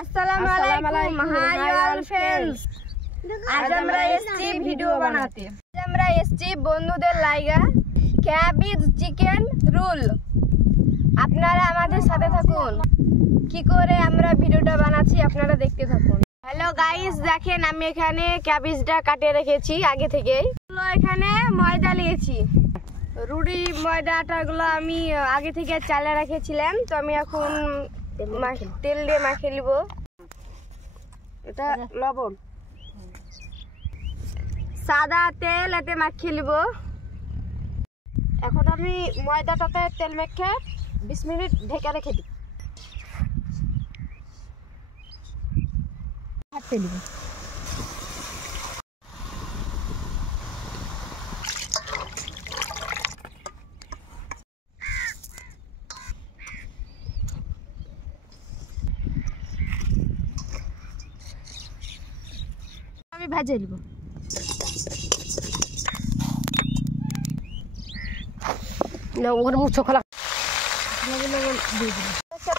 আসসালামু আলাইকুম high all friends. আজ আমরা এসেছি ভিডিও বানাতে। আজ আমরা এসেছি বন্ধুদের লাইগা ক্যাবেজ চিকেন রোল। আপনারা আমাদের সাথে থাকুন, কি করে আমরা ভিডিওটা বানাচ্ছি আপনারা দেখতে থাকুন। হ্যালো গাইস, দেখেন আমি এখানে ক্যাবেজটা কাটে রেখেছি আগে থেকেই। এখানে ময়দা নিয়েছি, রুটি ময়দা আটাগুলো আমি আগে থেকে চালে রেখেছিলাম, তো আমি এখন তেল দিয়ে মাখিয়ে নিব। এটা লবণ, সাদা তেল এতে মাখিয়ে নিব। এখন আমি ময়দাটাতে তেল মেখে 20 মিনিট ঢেকে রেখে দিই। হাতে নিব। আমি ভেজে নিব। ওর মুখ খোলা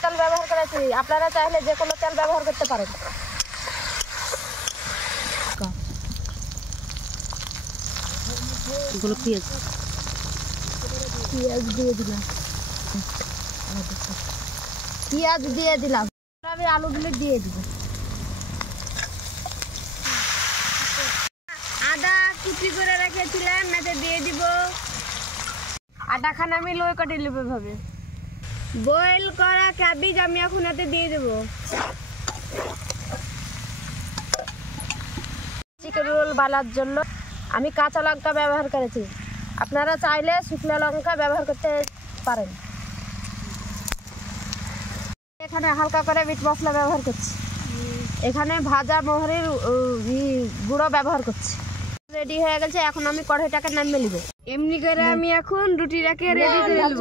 তেল ব্যবহার করেছি, আপনারা চাইলে যে কোনো তেল ব্যবহার করতে পারেন। পেঁয়াজ দিয়ে দিলাম, আমি আলুগুলো দিয়ে দিব। আদা কুচি করে রেখেছিলাম এতে দিয়ে দিব। আদা খান আমি লই কেটে নেব ভাবে। বয়েল করা ক্যাবেজ আমি এখন এতে দিয়ে দেব। চিকেন রোল বানার জন্য আমি কাঁচা লঙ্কা ব্যবহার করেছি, আপনারা চাইলে শুকনো লঙ্কা ব্যবহার করতে পারেন। এখানে হালকা করে মিট মশলা ব্যবহার করছি, এখানে ভাজা মোহরির গুঁড়ো ব্যবহার করছি। রেডি হয়ে গেছে, এখন আমি কড়াইটাকে নামিয়ে নিব। এমনি করে আমি এখন রুটিটাকে রেডি করে নেব।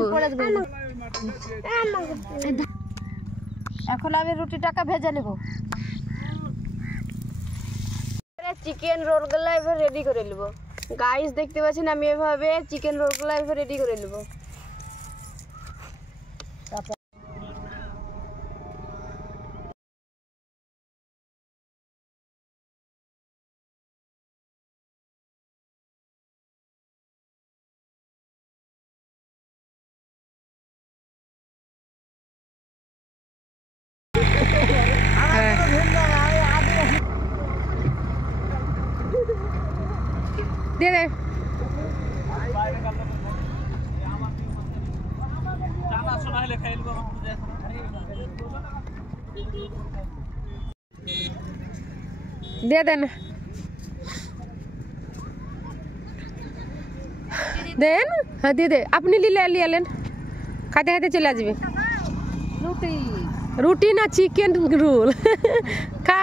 এখন আমি রুটিটাকে ভেজে নেব। চিকেন রোলগুলো এবার রেডি করে নেব। গাইস দেখতে পাচ্ছেন আমি এভাবে চিকেন রোলগুলো এবার রেডি করে নেব। दे दे दे देना देन। हाँ दे दे, अपने लिए ले लेन, खाते खाते चला जाबे। रोटी ना चिकेन रोल खा।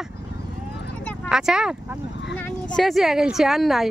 अच्छा शेष आ गई आन नाई।